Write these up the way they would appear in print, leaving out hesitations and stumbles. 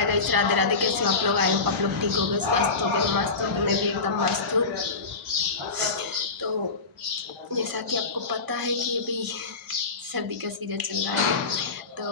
Hi guys, Radhe Radhe. कैसे हो आप लोग? आई होप आप लोग ठीक हो गए, स्वस्थ हो गए, मस्त हो गए। मैं भी एकदम मस्त हूँ। तो जैसा कि आपको पता है कि अभी सर्दी का सीज़न चल रहा है, तो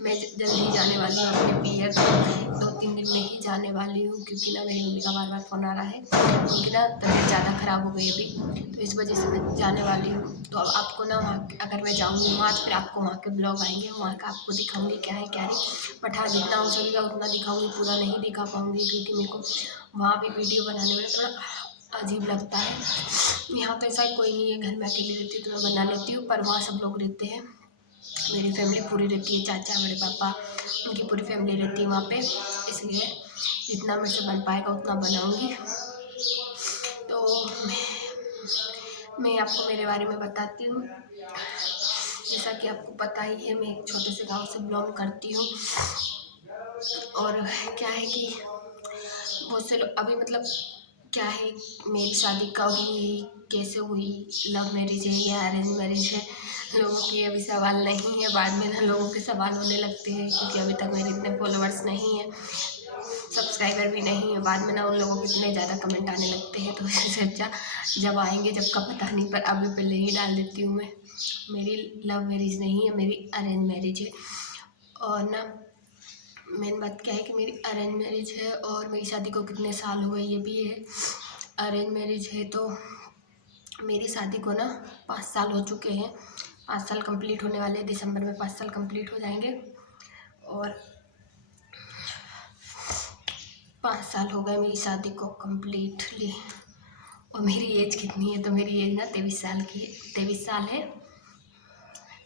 मैं जल्दी ही जाने वाली हूँ अपने पियर। 2-3 दिन में ही जाने वाली हूँ, क्योंकि ना मेरी मम्मी का बार बार फ़ोन आ रहा है। उनकी ना तबीयत ज़्यादा ख़राब हो गई अभी, तो इस वजह से मैं जाने वाली हूँ। तो अब आपको ना वहाँ अगर मैं जाऊँगी वहाँ, तो फिर आपको वहाँ के ब्लॉग आएंगे, वहाँ का आपको दिखाऊँगी क्या है क्या नहीं। बट हाँ, जितना हो सकेगा उतना दिखाऊँगी, पूरा नहीं दिखा पाऊँगी, क्योंकि मेरे को वहाँ भी वीडियो बनाने में थोड़ा अजीब लगता है। यहाँ तो ऐसा कोई नहीं है, घर में अकेली रहती हूँ तो मैं बना लेती हूँ, पर वहाँ सब लोग रहते हैं, मेरी फैमिली पूरी रहती है, चाचा, बड़े पापा, उनकी पूरी फैमिली रहती है वहाँ पे। इसलिए जितना मेरे से बन पाएगा उतना बनाऊँगी। तो मैं आपको मेरे बारे में बताती हूँ। जैसा कि आपको पता ही है, मैं एक छोटे से गांव से बिलोंग करती हूँ। और क्या है कि बहुत से लोग अभी मतलब क्या है, मेरी शादी कब हुई, कैसे हुई, लव मैरिज है या अरेंज मैरिज है, लोगों के अभी सवाल नहीं है। बाद में ना लोगों के सवाल होने लगते हैं, क्योंकि अभी तक मेरे इतने फॉलोअर्स नहीं है, सब्सक्राइबर भी नहीं है। बाद में ना उन लोगों के इतने ज़्यादा कमेंट आने लगते हैं, तो इससे अच्छा जब आएंगे जब का पता नहीं, पर अभी पहले ही डाल देती हूँ मैं। मेरी लव मैरिज नहीं है, मेरी अरेंज मैरिज है। और ना मेन बात क्या है कि मेरी अरेंज मैरिज है, और मेरी शादी को कितने साल हुए ये भी है। अरेंज मैरिज है तो मेरी शादी को ना 5 साल हो चुके हैं। 5 साल कंप्लीट होने वाले हैं, दिसंबर में 5 साल कंप्लीट हो जाएंगे। और 5 साल हो गए मेरी शादी को कम्प्लीटली। और मेरी एज कितनी है, तो मेरी एज ना 23 साल की है। 23 साल है,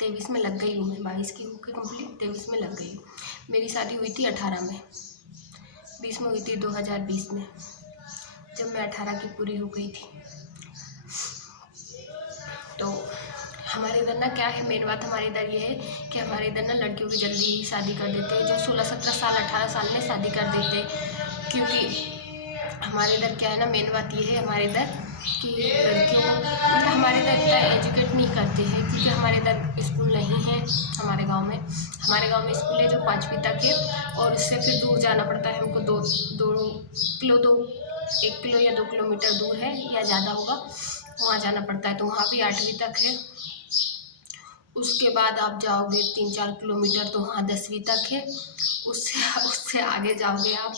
23 में लग गई हूँ मैं। 22 की होकर कम्प्लीट 23 में लग गई हूँ। मेरी शादी हुई थी 18 में, 20 में हुई थी, 2020 में, जब मैं 18 की पूरी हो गई थी। तो हमारे इधर ना क्या है, मेन बात हमारे इधर ये है कि हमारे इधर ना लड़कियों की जल्दी ही शादी कर देते हैं, जो 16-17 साल 18 साल में शादी कर देते हैं। क्योंकि हमारे इधर क्या है ना, मेन बात ये है हमारे इधर कि लड़कियों को मतलब हमारे इधर इतना एजुकेट नहीं करते हैं, क्योंकि हमारे इधर स्कूल नहीं है। हमारे गांव में स्कूल है जो 5वीं तक है, और उससे फिर दूर जाना पड़ता है हमको। 1 किलो या 2 किलोमीटर दूर है, या ज़्यादा होगा, वहाँ जाना पड़ता है। तो वहाँ भी 8वीं तक है। उसके बाद आप जाओगे 3-4 किलोमीटर, तो वहाँ 10वीं तक है। उससे आगे जाओगे आप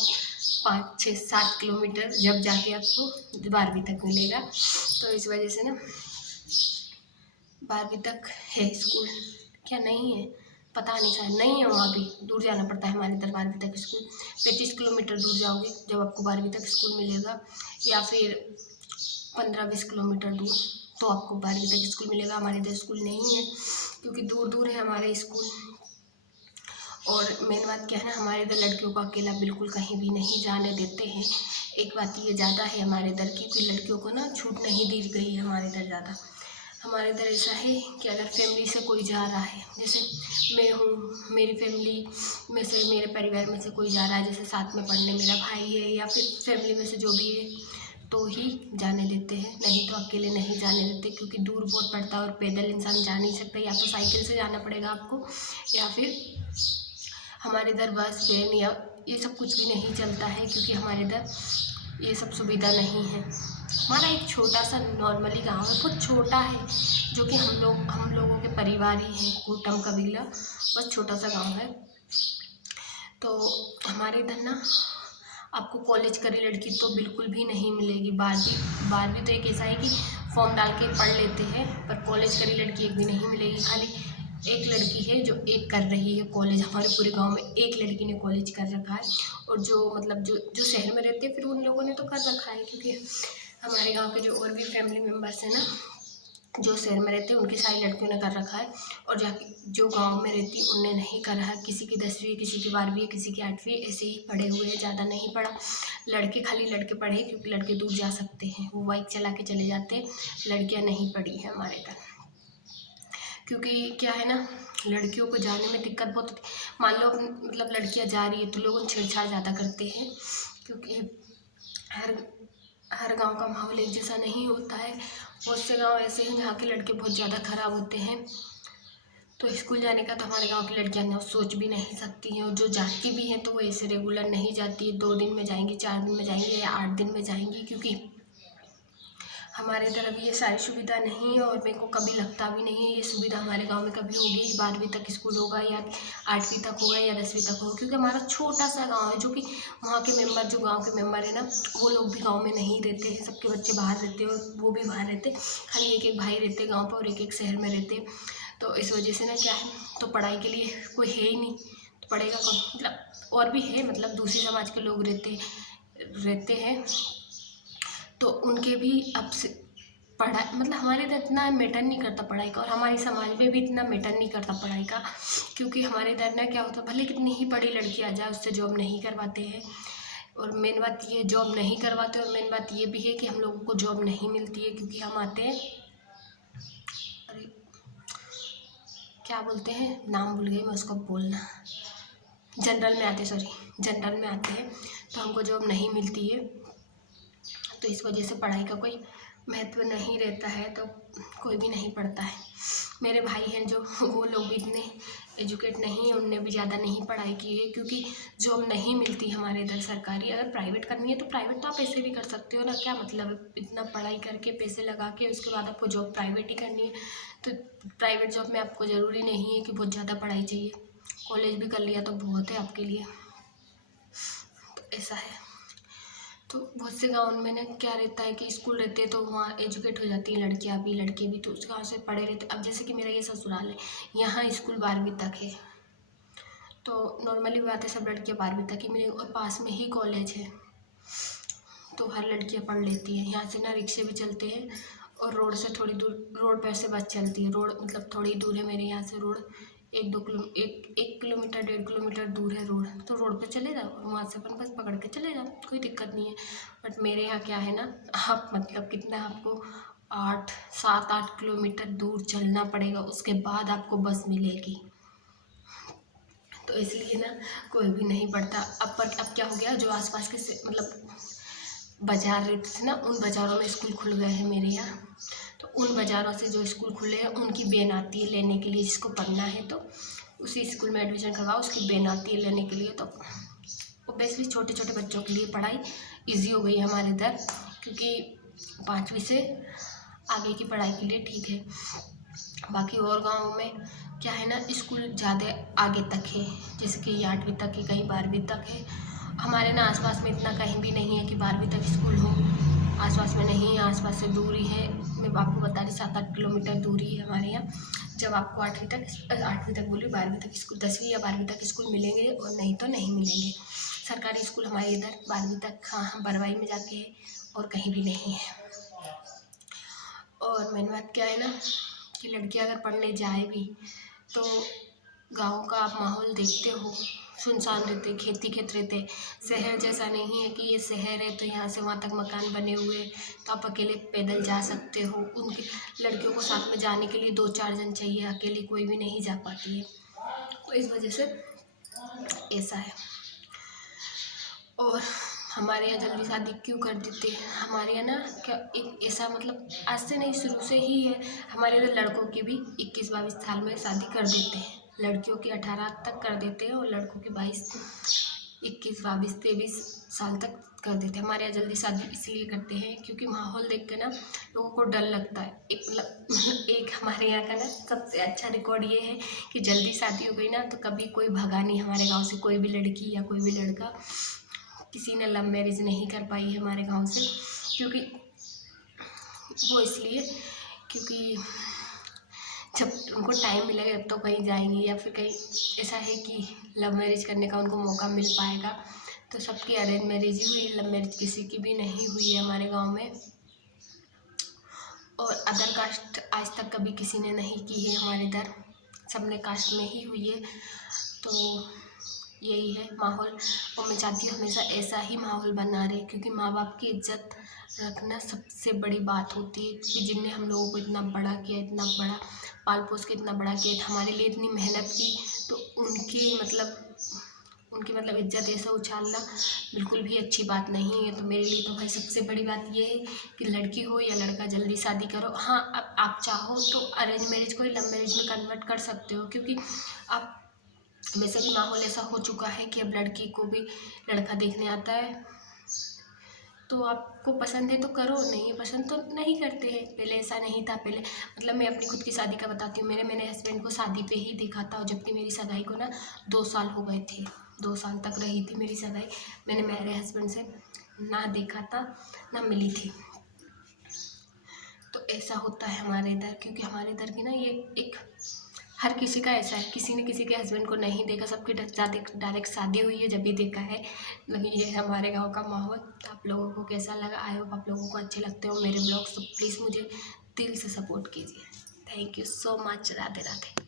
5-6-7 किलोमीटर, जब जाके आपको 12वीं तक मिलेगा। तो इस वजह से ना 12वीं तक है स्कूल, क्या नहीं है पता नहीं, शायद नहीं है, वहाँ भी दूर जाना पड़ता है हमारे इधर 12वीं तक स्कूल। 35 किलोमीटर दूर जाओगे जब आपको 12वीं तक स्कूल मिलेगा, या फिर 15-20 किलोमीटर दूर, तो आपको 12वीं तक स्कूल मिलेगा। हमारे इधर स्कूल नहीं है, क्योंकि दूर दूर है हमारे स्कूल। और मेन बात क्या है ना, हमारे इधर लड़कियों को अकेला बिल्कुल कहीं भी नहीं जाने देते हैं। एक बात ये ज़्यादा है हमारे इधर की, कि लड़कियों को ना छूट नहीं दी गई है हमारे इधर ज़्यादा। हमारे इधर ऐसा है कि अगर फैमिली से कोई जा रहा है, जैसे मैं हूँ, मेरी फैमिली में से, मेरे परिवार में से कोई जा रहा है, जैसे साथ में पढ़ने मेरा भाई है, या फिर फैमिली में से जो भी है, तो ही जाने देते हैं, नहीं तो अकेले नहीं जाने देते, क्योंकि दूर बहुत पड़ता है और पैदल इंसान जा नहीं सकता। या तो साइकिल से जाना पड़ेगा आपको, या फिर हमारे इधर बस ट्रेन या ये सब कुछ भी नहीं चलता है, क्योंकि हमारे इधर ये सब सुविधा नहीं है। हमारा एक छोटा सा नॉर्मली गांव है, बहुत छोटा है, जो कि हम लोगों के परिवार ही हैं, कुटुंब कबीला, बस छोटा सा गांव है। तो हमारे इधर ना आपको कॉलेज करी लड़की तो बिल्कुल भी नहीं मिलेगी। 12वीं तो एक ऐसा है कि फॉर्म डाल के पढ़ लेते हैं, पर कॉलेज करी लड़की एक भी नहीं मिलेगी। खाली एक लड़की है जो एक कर रही है कॉलेज, हमारे पूरे गांव में एक लड़की ने कॉलेज कर रखा है। और जो मतलब जो शहर में रहते हैं, फिर उन लोगों ने तो कर रखा है, क्योंकि हमारे गांव के जो और भी फैमिली मेम्बर्स हैं ना, जो शहर में रहते हैं, उनकी सारी लड़कियों ने कर रखा है। और जाके जो गांव में रहती उनने नहीं करा है। किसी की 10वीं, किसी की 12वीं, किसी की 8वीं, ऐसे ही पढ़े हुए हैं, ज़्यादा नहीं पढ़ा। लड़के खाली लड़के पढ़े, क्योंकि लड़के दूर जा सकते हैं, वो बाइक चला के चले जाते हैं। लड़कियां नहीं पढ़ी हैं हमारे इधर, क्योंकि क्या है ना, लड़कियों को जाने में दिक्कत बहुत होती है। मान लो मतलब लड़कियां जा रही है, तो लोग छेड़छाड़ ज़्यादा करते हैं, क्योंकि हर गांव का माहौल एक जैसा नहीं होता है। बहुत से गांव ऐसे हैं जहाँ के लड़के बहुत ज़्यादा ख़राब होते हैं। तो स्कूल जाने का तो हमारे गांव की लड़कियां ना सोच भी नहीं सकती हैं, और जो जाती भी हैं तो वो ऐसे रेगुलर नहीं जाती है, 2 दिन में जाएंगी, 4 दिन में जाएंगी या 8 दिन में जाएंगी, क्योंकि हमारे इधर अभी ये सारी सुविधा नहीं है, और मेरे को कभी लगता भी नहीं है ये सुविधा हमारे गांव में कभी होगी। 12वीं तक स्कूल होगा या 8वीं तक होगा या 10वीं तक होगा, क्योंकि हमारा छोटा सा गांव है, जो कि वहाँ के मेंबर, जो गांव के मेंबर है ना, वो लोग भी गांव में नहीं रहते हैं, सबके बच्चे बाहर रहते हैं और वो भी बाहर रहते हैं, खाली एक एक भाई रहते गाँव पर और एक एक शहर में रहते हैं। तो इस वजह से ना क्या है, तो पढ़ाई के लिए कोई है ही नहीं, तो पढ़ेगा कौन, मतलब और भी है, मतलब दूसरे समाज के लोग रहते हैं, तो उनके भी अब से पढ़ाई, मतलब हमारे इधर इतना मैटर नहीं करता पढ़ाई का, और हमारी समाज में भी इतना मैटर नहीं करता पढ़ाई का, क्योंकि हमारे इधर ना क्या होता है, भले कितनी ही बड़ी लड़की आ जाए उससे जॉब नहीं करवाते हैं। और मेन बात ये, जॉब नहीं करवाते, और मेन बात ये भी है कि हम लोगों को जॉब नहीं मिलती है, क्योंकि हम आते हैं, अरे क्या बोलते हैं, नाम भूल गई मैं उसको बोलना, जनरल में आते, सॉरी, जनरल में आते हैं, तो हमको जॉब नहीं मिलती है। तो इस वजह से पढ़ाई का कोई महत्व नहीं रहता है, तो कोई भी नहीं पढ़ता है। मेरे भाई हैं जो, वो लोग भी इतने एजुकेट नहीं हैं, उनने भी ज़्यादा नहीं पढ़ाई की है, क्योंकि जॉब नहीं मिलती हमारे इधर सरकारी। अगर प्राइवेट करनी है तो प्राइवेट तो आप ऐसे भी कर सकते हो ना, क्या मतलब है इतना पढ़ाई करके पैसे लगा के उसके बाद आपको जॉब प्राइवेट ही करनी है। तो प्राइवेट जॉब में आपको ज़रूरी नहीं है कि बहुत ज़्यादा पढ़ाई चाहिए, कॉलेज भी कर लिया तो बहुत है आपके लिए, तो ऐसा है। तो बहुत से गाँव में ना क्या रहता है कि स्कूल रहते हैं तो वहाँ एजुकेट हो जाती है लड़कियाँ भी लड़के भी, तो उस गाँव से पढ़े रहते। अब जैसे कि मेरा ये ससुराल है, यहाँ स्कूल 12वीं तक है, तो नॉर्मली बात है, सब लड़कियाँ 12वीं तक ही मिलेंगी, और पास में ही कॉलेज है, तो हर लड़कियाँ पढ़ लेती है। यहाँ से ना रिक्शे भी चलते हैं, और रोड से थोड़ी दूर, रोड पर से बस चलती है, रोड मतलब थोड़ी दूर है मेरे यहाँ से रोड, 1 किलोमीटर 1.5 किलोमीटर दूर है रोड, तो रोड पे चले जाओ और वहाँ से अपन बस पकड़ के चले जाओ, कोई दिक्कत नहीं है। बट मेरे यहाँ क्या है ना, आप मतलब कितना आपको 7-8 किलोमीटर दूर चलना पड़ेगा, उसके बाद आपको बस मिलेगी, तो इसलिए ना कोई भी नहीं पढ़ता। अब क्या हो गया, जो आसपास के मतलब बाज़ार रहते थे ना, उन बाज़ारों में स्कूल खुल गए हैं मेरे यहाँ, तो उन बाज़ारों से जो स्कूल खुले हैं उनकी बेन आती है लेने के लिए, जिसको पढ़ना है तो उसी स्कूल में एडमिशन करवाओ, उसकी बेन आती है लेने के लिए। तो ओबियसली छोटे छोटे बच्चों के लिए पढ़ाई इजी हो गई है हमारे इधर, क्योंकि 5वीं से आगे की पढ़ाई के लिए ठीक है। बाकी और गाँव में क्या है ना, स्कूल ज़्यादा आगे तक है, जैसे कि 8वीं तक है, कहीं 12वीं तक है। हमारे ना आसपास में इतना कहीं भी नहीं है कि 12वीं तक स्कूल हो, आसपास में नहीं है, आसपास से दूरी है। मैं आपको बता रही 7-8 किलोमीटर दूरी है हमारे यहाँ। जब आपको 8वीं तक बोली, 12वीं तक स्कूल, 10वीं या 12वीं तक स्कूल मिलेंगे, और नहीं तो नहीं मिलेंगे। सरकारी स्कूल हमारे इधर 12वीं तक, हाँ, बरवाई में जाके है, और कहीं भी नहीं है। और मेन बात क्या है ना, कि लड़कियां अगर पढ़ने जाए भी तो गाँव का आप माहौल देखते हो, सुनसान रहते, खेती खेत रहते, शहर जैसा नहीं है कि ये शहर है तो यहाँ से वहाँ तक मकान बने हुए, तो आप अकेले पैदल जा सकते हो। उनके लड़कियों को साथ में जाने के लिए 2-4 जन चाहिए, अकेली कोई भी नहीं जा पाती है, तो इस वजह से ऐसा है। और हमारे यहाँ जल्दी शादी क्यों कर देते हैं, हमारे यहाँ ना क्या एक ऐसा, मतलब आज से नहीं, शुरू से ही है, हमारे यहाँ लड़कों की भी 21-22 साल में शादी कर देते हैं, लड़कियों की 18 तक कर देते हैं, और लड़कों की 21-22-23 साल तक कर देते हैं। हमारे यहाँ जल्दी शादी इसलिए करते हैं क्योंकि माहौल देख के ना लोगों को डर लगता है। एक हमारे यहाँ का ना सबसे अच्छा रिकॉर्ड ये है कि जल्दी शादी हो गई ना तो कभी कोई भगा नहीं हमारे गाँव से, कोई भी लड़की या कोई भी लड़का, किसी ने लव मैरिज नहीं कर पाई है हमारे गांव से, क्योंकि वो इसलिए, क्योंकि जब उनको टाइम मिलेगा तब तो कहीं जाएंगी, या फिर कहीं ऐसा है कि लव मैरिज करने का उनको मौका मिल पाएगा, तो सबकी अरेंज मैरिज ही हुई, लव मैरिज किसी की भी नहीं हुई है हमारे गांव में। और अदर कास्ट आज तक कभी किसी ने नहीं की है हमारे इधर, सबने कास्ट में ही हुई है, तो यही है माहौल। और मैं चाहती हूँ हमेशा ऐसा ही माहौल बना रहे, क्योंकि माँ बाप की इज्जत रखना सबसे बड़ी बात होती है, कि जिनने हम लोगों को इतना बड़ा किया, इतना बड़ा पाल पोस के इतना बड़ा किया, हमारे लिए इतनी मेहनत की, तो उनकी मतलब उनकी मतलब इज्जत ऐसा उछालना बिल्कुल भी अच्छी बात नहीं है। तो मेरे लिए तो भाई सबसे बड़ी बात ये है कि लड़की हो या लड़का जल्दी शादी करो। हाँ, अब आप चाहो तो अरेंज मैरिज को ही लव मैरिज में कन्वर्ट कर सकते हो, क्योंकि आप वैसे भी माहौल ऐसा हो चुका है कि अब लड़की को भी लड़का देखने आता है। तो आपको पसंद है तो करो, नहीं है पसंद तो नहीं करते हैं। पहले ऐसा नहीं था। पहले मतलब मैं अपनी खुद की शादी का बताती हूँ। मेरे हस्बैंड को शादी पे ही देखा था, और जबकि मेरी सगाई को ना 2 साल हो गए थे। 2 साल तक रही थी मेरी सगाई। मैंने मेरे हस्बैंड से ना देखा था, ना मिली थी। तो ऐसा होता है हमारे इधर, क्योंकि हमारे इधर की ना ये एक हर किसी का ऐसा है, किसी ने किसी के हस्बैंड को नहीं देखा, सबकी डायरेक्ट शादी हुई है जब भी देखा है। मतलब ये है हमारे गांव का माहौल। आप लोगों को कैसा लगा? आई होप आप लोगों को अच्छे लगते हो मेरे ब्लॉग्स, तो प्लीज़ मुझे दिल से सपोर्ट कीजिए। Thank you so much. Radhe Radhe.